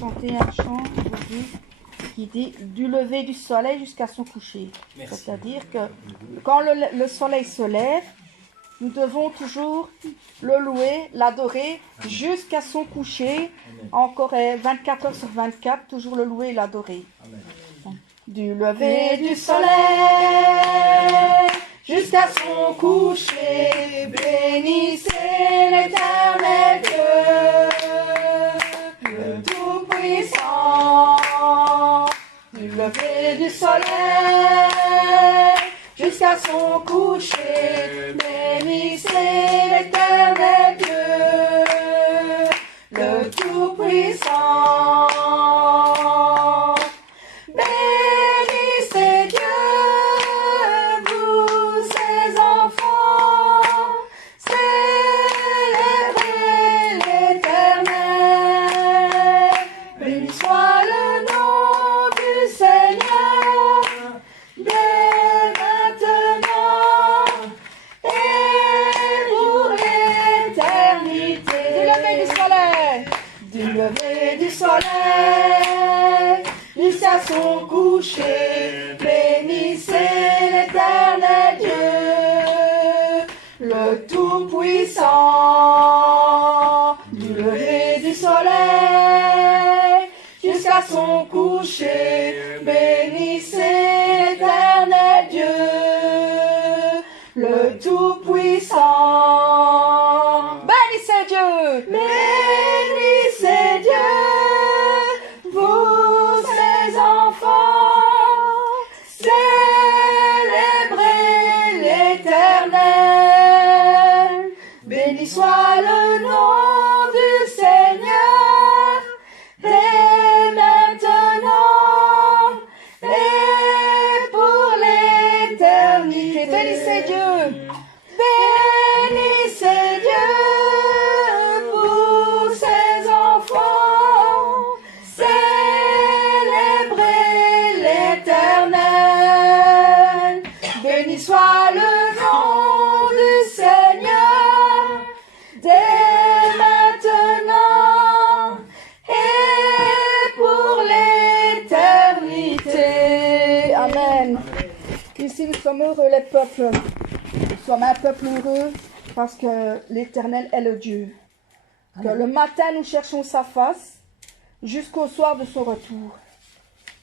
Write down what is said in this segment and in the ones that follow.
chanter un chant aujourd'hui qui dit du lever du soleil jusqu'à son coucher. C'est-à-dire que quand le soleil se lève, nous devons toujours le louer, l'adorer jusqu'à son coucher. Encore 24 heures sur 24, toujours le louer et l'adorer. Du lever du soleil jusqu'à son coucher, bénissez l'Éternel Dieu, le Tout-Puissant. Du lever du soleil jusqu'à son coucher, bénissez l'Éternel Dieu, le Tout-Puissant. Bénissez Dieu, vous ses enfants, célébrez l'Éternel, béni soit le nom du Seigneur, dès maintenant et pour l'éternité. Du lever du soleil jusqu'à son coucher, bénissez l'Éternel Dieu, le Tout-Puissant. Du lever du soleil jusqu'à son coucher, bénissez l'Éternel Dieu, le Tout-Puissant. Bénissez Dieu! Bénissez Dieu, vous ses enfants, célébrez l'Éternel. Béni soit le nom du Seigneur, dès maintenant et pour l'éternité. Bénissez Dieu! Bénissez Dieu, vous ses enfants, célébrez l'Éternel. Béni soit le nom du Seigneur, dès maintenant et pour l'éternité. Amen. Ici, nous sommes heureux, les peuples. Nous sommes un peuple heureux parce que l'Éternel est le Dieu. Que le matin, nous cherchons sa face jusqu'au soir de son retour.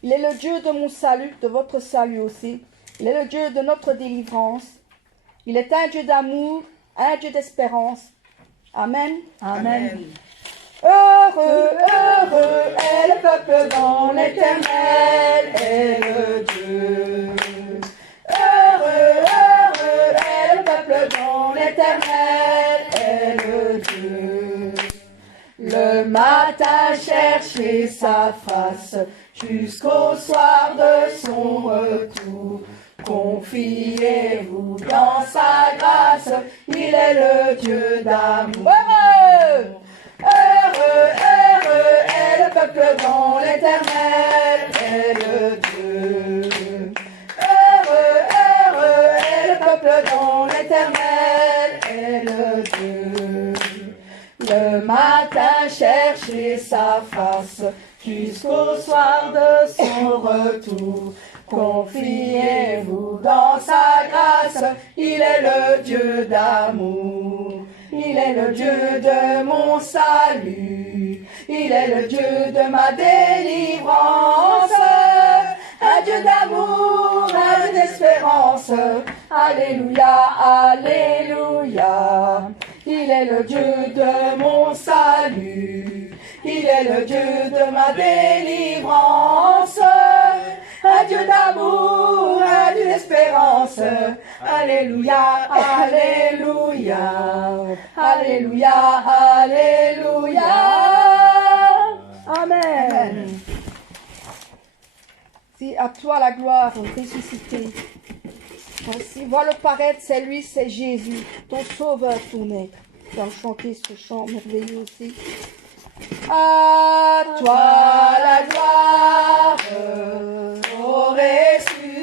Il est le Dieu de mon salut, de votre salut aussi. Il est le Dieu de notre délivrance. Il est un Dieu d'amour, un Dieu d'espérance. Amen. Amen. Heureux, heureux est le peuple dont l'Éternel est le Dieu. Heureux, heureux est le peuple dont l'Éternel est le Dieu. Le matin cherchez sa face jusqu'au soir de son retour. Confiez-vous dans sa grâce, il est le Dieu d'amour. Heureux, heureux, heureux est le peuple dont l'Éternel est le Dieu. Heureux, heureux est le peuple dont l'Éternel est le Dieu. Le matin cherchez sa face jusqu'au soir de son retour. Confiez-vous dans sa grâce, il est le Dieu d'amour. Il est le Dieu de mon salut, il est le Dieu de ma délivrance. Un Dieu d'amour, un Dieu d'espérance. Alléluia, alléluia. Il est le Dieu de mon salut, il est le Dieu de ma délivrance. Un Dieu d'amour, un Dieu d'espérance. Alléluia, alléluia. Alléluia, alléluia. Amen. Si à toi la gloire ressuscité. Voici, vois-le paraître, c'est lui, c'est Jésus, ton sauveur, ton maître. Tu vas chanter ce chant merveilleux aussi. À toi la gloire, ô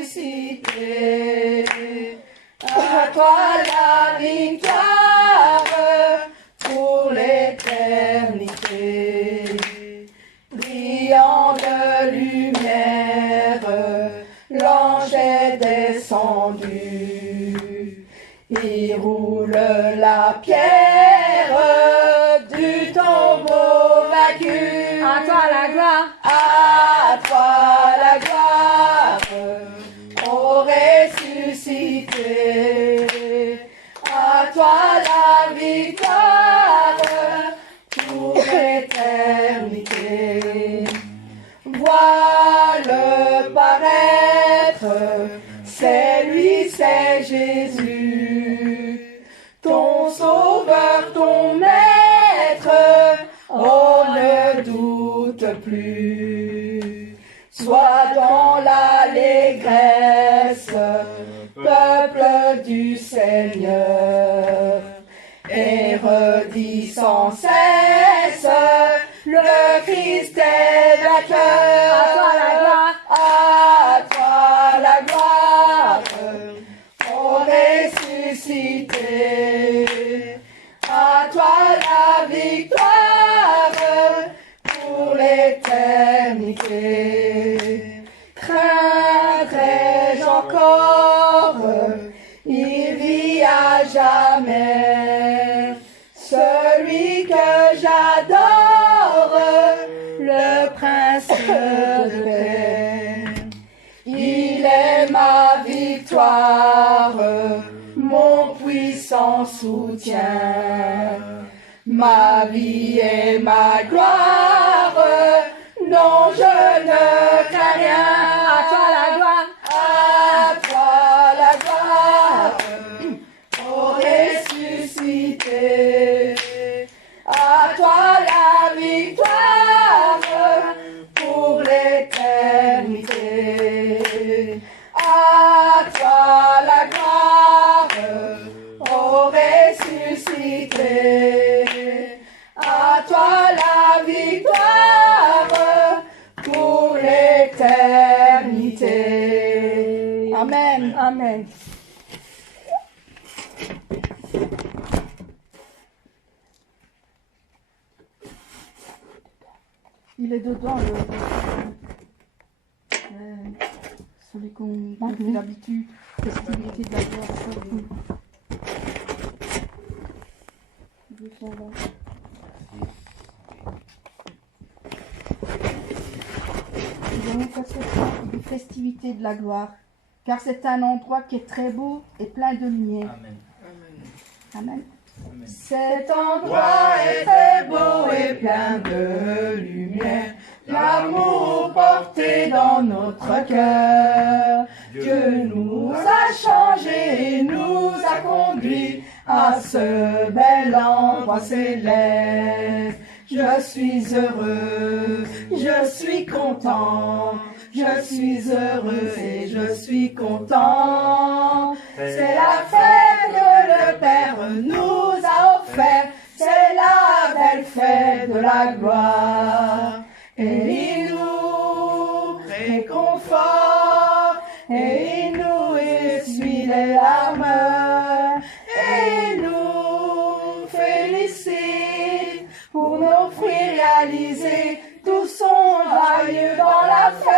ressuscité. À toi la victoire pour l'éternité. brillant de lumière, l'ange est descendu. Il roule la pierre du tombeau vaincu. À toi la gloire. À toi la gloire, ô ressuscité. À toi la victoire pour l'éternité. Vois-le paraître, c'est lui, c'est Jésus, ton sauveur, ton maître, oh ne doute plus. Sois dans l'allégresse, peuple du Seigneur, et redis sans cesse, le Christ est vainqueur. À toi la gloire. À toi la gloire, ô ressuscité. À toi la victoire pour l'éternité. Craindrai-je encore, il vit à jamais, celui que j'adore, le prince de paix. Il est ma victoire, mon puissant soutien, ma vie et ma gloire, non je ne crains rien. À toi la gloire. À toi la gloire, ô ressuscité. À toi la victoire pour l'éternité. À toi la gloire, ô ressuscité. À toi la victoire pour l'éternité. Amen. Amen. Il est dedans, celui qu'on fait d'habitude, festivité de la gloire. Nous allons faire cette festivité de la gloire, car c'est un endroit qui est très beau et plein de lumière. Amen. Amen. Amen. Cet endroit est très beau et plein de lumière, l'amour porté dans notre cœur. Dieu nous a changés et nous a conduits à ce bel endroit céleste. Je suis heureux, je suis content, je suis heureux et je suis content. C'est la fête que le Père nous a offerte, c'est la belle fête de la gloire. Et il nous réconforte, et il nous essuie les larmes, et il nous félicite pour nos fruits réalisés, tous sont joyeux dans la fête.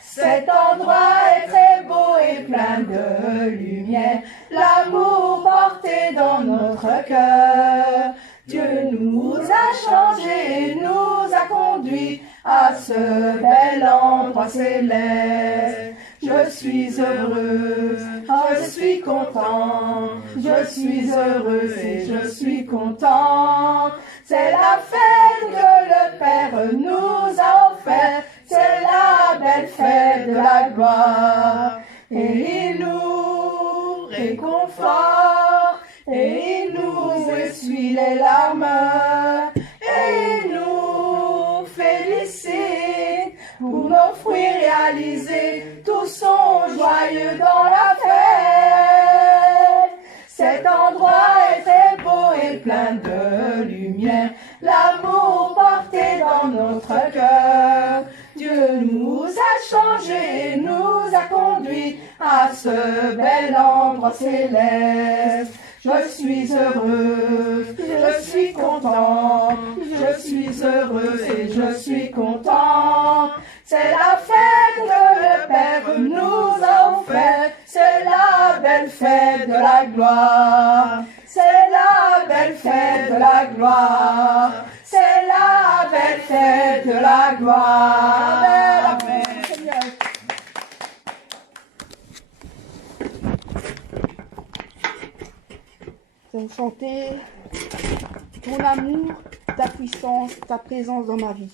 Cet endroit est très beau et plein de lumière, l'amour porté dans notre cœur. Dieu nous a changés et nous a conduits à ce bel endroit céleste. Je suis heureux, je suis content, je suis heureux et je suis content. C'est la fête que le Père nous a offerte, c'est la belle fête de la gloire. Et il nous réconforte, et il nous essuie les larmes, et il nous félicite pour nos fruits réalisés, tous sont joyeux dans la fête. Cet endroit est très beau et plein de lumière, l'amour porté dans notre cœur. Dieu nous a changés et nous a conduits à ce bel endroit céleste. Je suis heureuse, je suis content, je suis heureuse et je suis content. C'est la fête que le Père nous a offerte, c'est la belle fête de la gloire. C'est la belle fête de la gloire, c'est la belle fête de la gloire. Amen, Seigneur. Nous chanter ton amour, ta puissance, ta présence dans ma vie.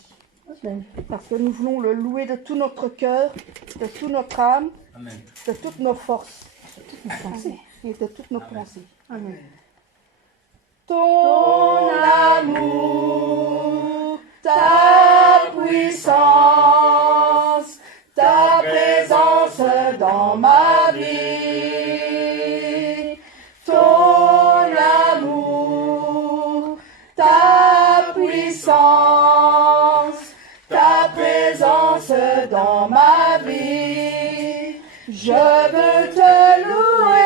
Parce que nous voulons le louer de tout notre cœur, de toute notre âme, Amen. De toutes nos forces, de toutes nos pensées et de toutes nos pensées. Amen. Ton amour, ta puissance, ta présence dans ma vie. Ton amour, ta puissance, ta présence dans ma vie. Je veux te louer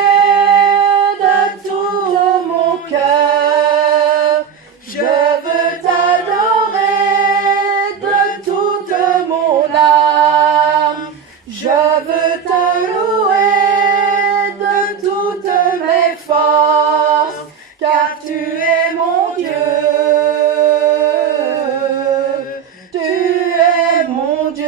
de tout mon cœur. Je veux t'adorer de toute mon âme. Je veux te louer de toutes mes forces, car tu es mon Dieu. Tu es mon Dieu.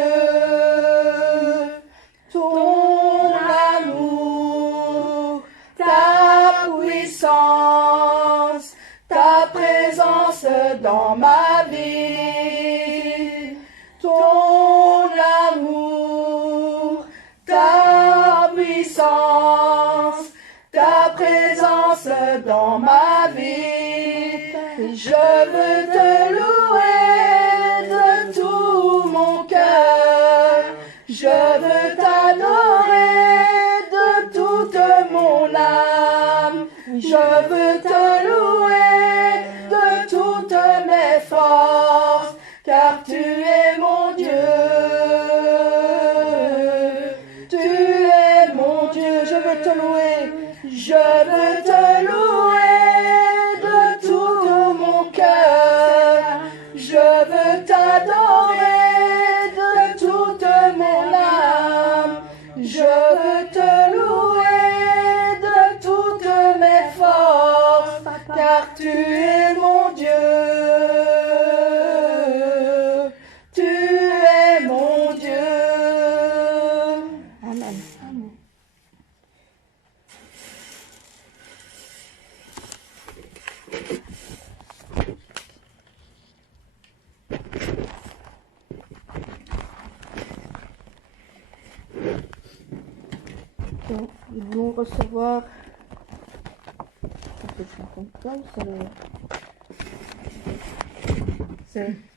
Ton amour, ta puissance, ta présence dans ma vie. Ton amour, ta puissance, ta présence dans ma vie. Je veux te louer de tout mon cœur. Je veux t'adorer de toute mon âme. Je veux te louer de toutes mes forces, car tu es mon Dieu. Tu es mon Dieu. Je veux te louer. Je veux te louer de tout mon cœur. Je veux t'adorer de toute mon âme. Je veux te louer de toutes mes forces, car tu es mon Dieu. Tu es mon Dieu. Amen. Amen. Donc, nous voulons recevoir.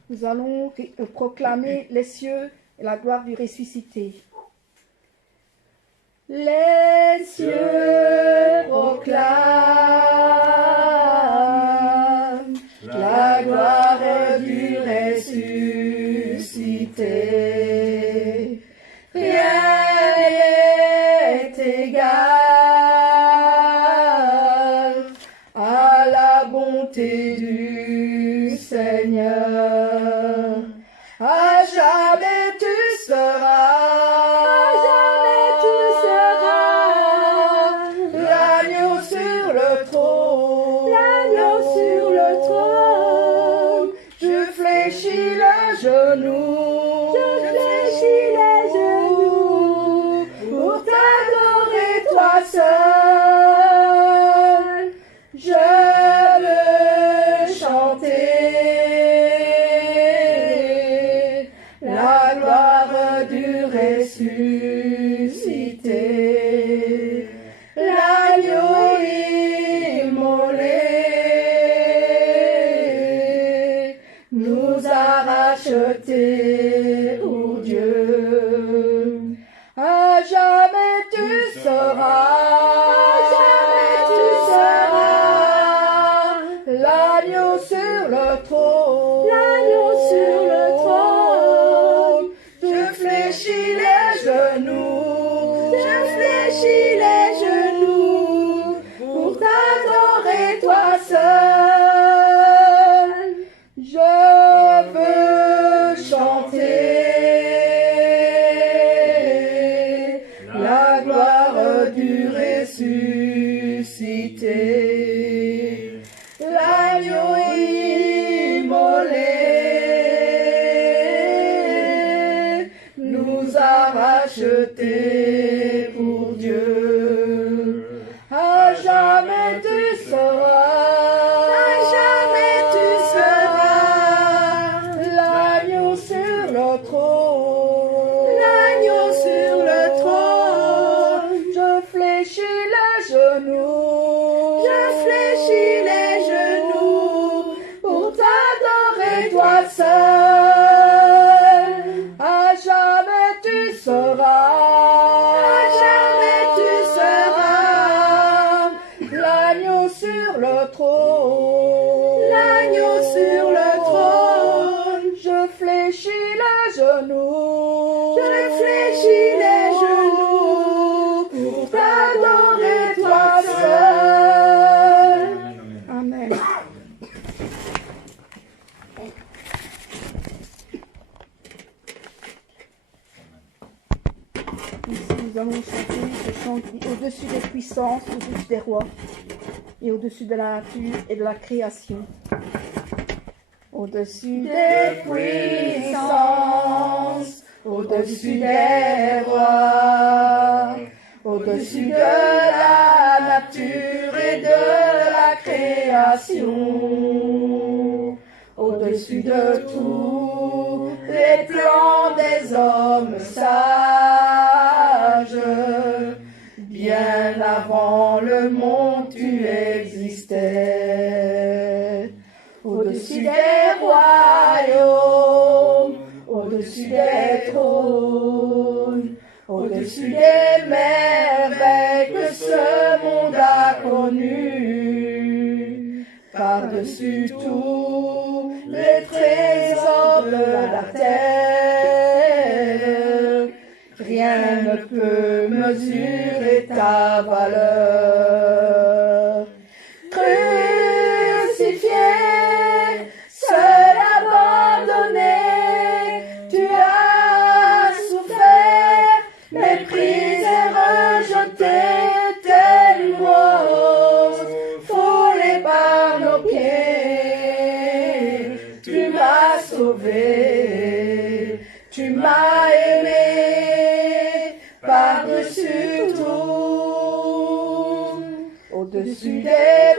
Nous allons proclamer les cieux et la gloire du ressuscité. Les cieux proclament la gloire du ressuscité. Rien n'est égal à la bonté du Seigneur. À jamais tu seras. L'agneau sur le trône. Je fléchis les genoux. Pour t'adorer toi seul. Je veux chanter la gloire du ressuscité. L'agneau immolé nous a rachetés, ô Dieu. À jamais tu seras. L'agneau sur le trône. Je fléchis les genoux. Pour t'adorer racheté pour Dieu. À jamais tu seras, l'agneau sur le trône, je fléchis les genoux, pour t'adorer toi seul. À jamais tu seras, l'agneau sur le trône, je fléchis les genoux, pour t'adorer toi seul. Amen. Ici, nous allons chanter ce chant qui dit au-dessus des puissances, au-dessus des rois, et au-dessus de la nature et de la création. Au-dessus des puissances, au-dessus des rois, au-dessus de la nature et de la création, au-dessus de tous les plans des hommes sages, bien avant le monde tu existais. Au-dessus des royaumes, au-dessus des trônes, au-dessus des merveilles que ce monde a connues, par-dessus tous les trésors de la terre, rien ne peut mesurer ta valeur. Crucifié, seul abandonné, tu as souffert, méprisé, rejeté, tel rose, foulé par nos pieds. Tu m'as sauvé, tu m'as aimé, par-dessus tout, au-dessus des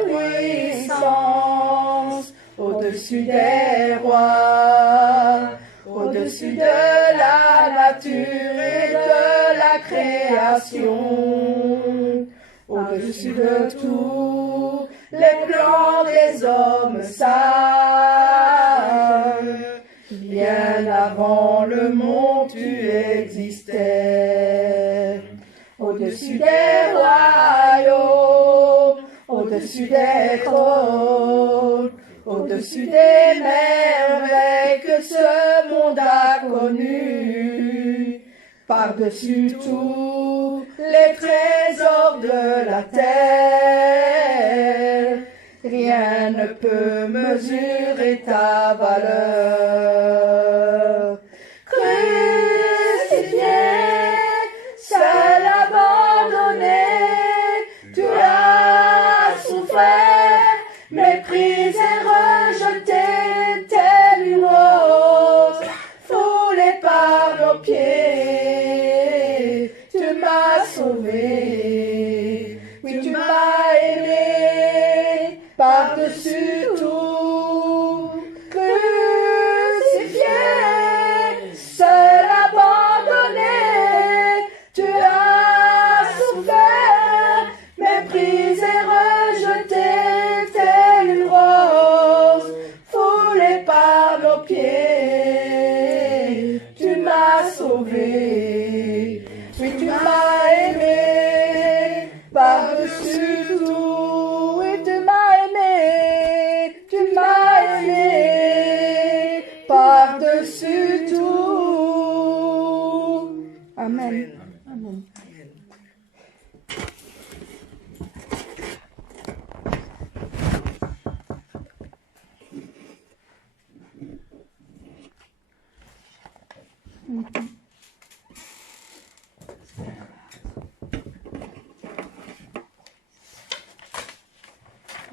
puissances, au-dessus des rois, au-dessus de la nature et de la création, au-dessus de tous les plans des hommes sages, bien avant le monde tu existais. Au-dessus des royaumes, au-dessus des trônes, au-dessus des merveilles que ce monde a connues, par-dessus tous les trésors de la terre, rien ne peut mesurer ta valeur. Crucifié, seul abandonné, tu as souffert, méprisé, rejeté, tel une rose, foulé par nos pieds. Tu m'as sauvé, oui tu m'as aimé, par-dessus tout. Crucifié, seul abandonné, tu as souffert, méprisé, rejeté, tel une rose, foulé par nos pieds. Tu m'as sauvé, oui tu m'as aimé, par-dessus tout. Oui tu m'as aimé, par-dessus tout. Amen. Amen.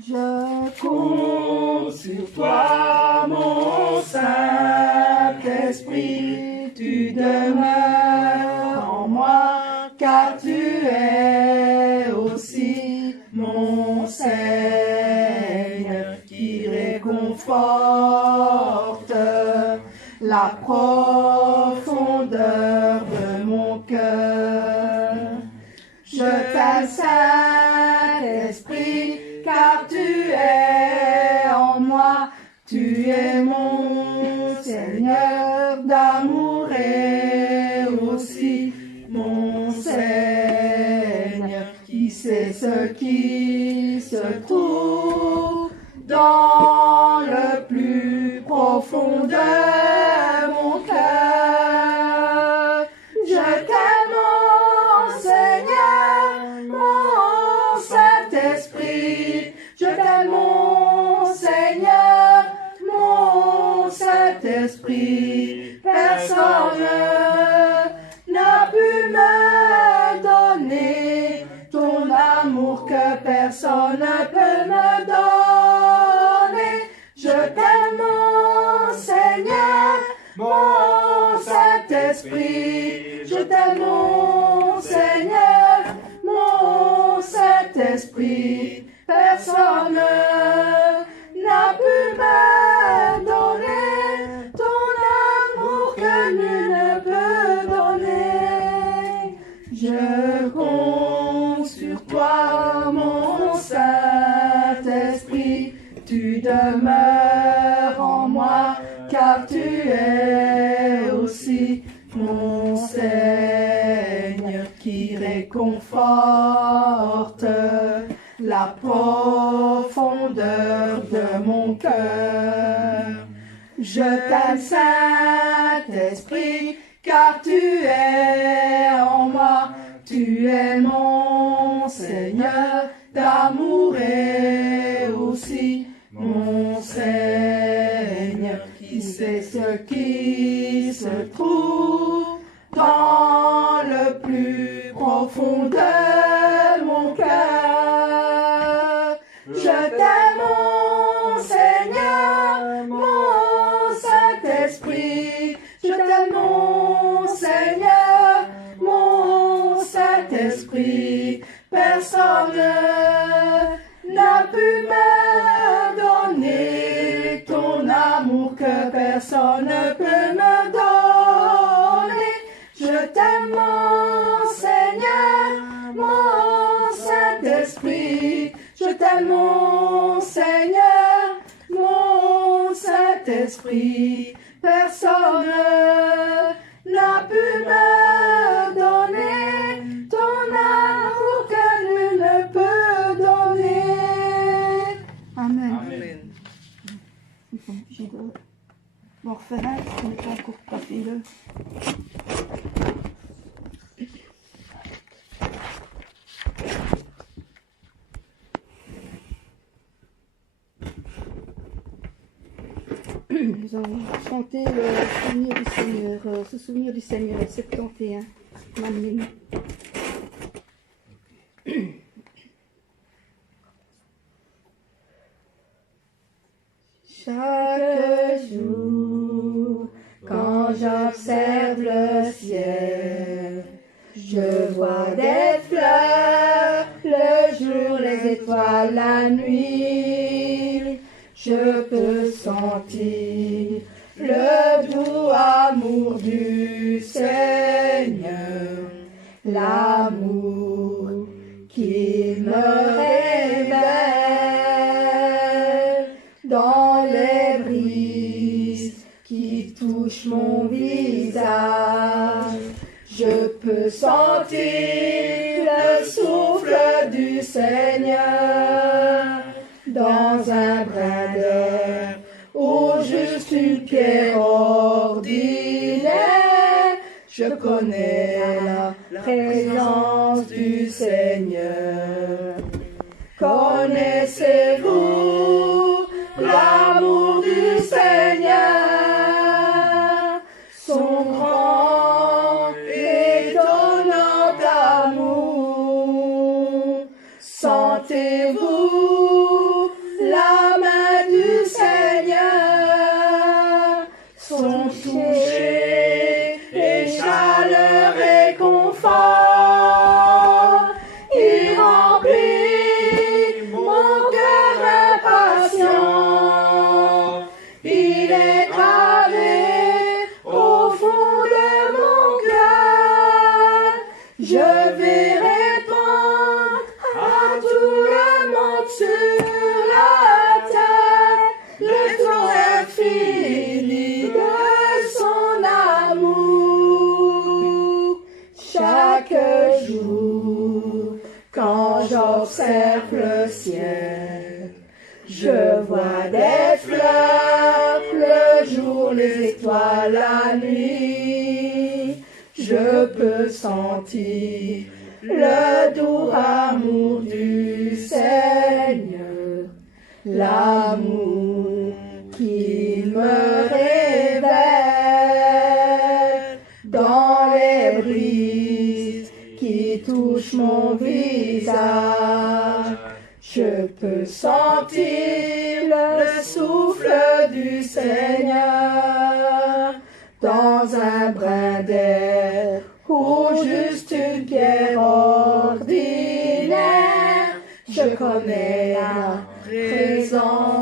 Je compte sur toi, mon Saint-Esprit, tu demeures en moi. la profondeur de mon cœur. Je t'aime, Saint-Esprit, car tu es en moi, tu es mon Seigneur d'amour et aussi mon Seigneur, qui sait ce qui se trouve dans le plus profond de mon cœur. Je t'aime, mon Seigneur, mon Saint-Esprit. Je t'aime, mon Seigneur, mon Saint-Esprit. Personne n'a pu me donner ton amour que personne ne peut me donner. Je t'aime, mon Seigneur, mon Saint-Esprit. Je t'aime, mon Seigneur, mon Saint-Esprit. Personne n'a pu me donner ton amour que nul ne peut donner. Je compte sur toi, mon Saint-Esprit. Tu demeures en moi, car tu es aussi mon Seigneur qui réconforte la profondeur de mon cœur. Je t'aime, Saint-Esprit, car tu es en moi, tu es mon Seigneur d'amour et aussi mon Seigneur qui sait ce qui se trouve dans le plus profond de mon cœur. Je t'aime, mon Seigneur, mon Saint-Esprit. Je t'aime, mon Seigneur, mon Saint-Esprit. Personne n'a pu me donner ton amour que personne ne peut me donner. Je t'aime, mon Seigneur, mon Saint-Esprit. Je t'aime, mon Seigneur, mon Saint-Esprit. Personne n'a pu me donner ton amour que nul ne peut donner. Amen. Amen. Je dois m'en refaire un parce qu'on n'est pas encore passé là. Nous allons chanter le souvenir du Seigneur, ce souvenir du Seigneur, 71. Amen. Chaque jour, quand j'observe le ciel, je vois des fleurs, le jour, les étoiles, la nuit. Je peux sentir le doux amour du Seigneur, l'amour qui me révèle dans les brises qui touchent mon visage. Je peux sentir le souffle du Seigneur dans un brin d'air ou juste une pierre ordinaire. Je connais la présence du Seigneur. Connaissez-vous l'amour du Seigneur, son grand étonnant amour? Sentez-vous la main du Seigneur, son toucher et chaleur et confort? Il remplit mon cœur impatient. Il est gravé j'observe le ciel. Je vois des fleurs, le jour, les étoiles, la nuit. Je peux sentir le doux amour du Seigneur, l'amour qu'il me révèle dans les brises qui touchent mon visage. Je peux sentir le souffle du Seigneur dans un brin d'air ou juste une pierre ordinaire. Je connais la présence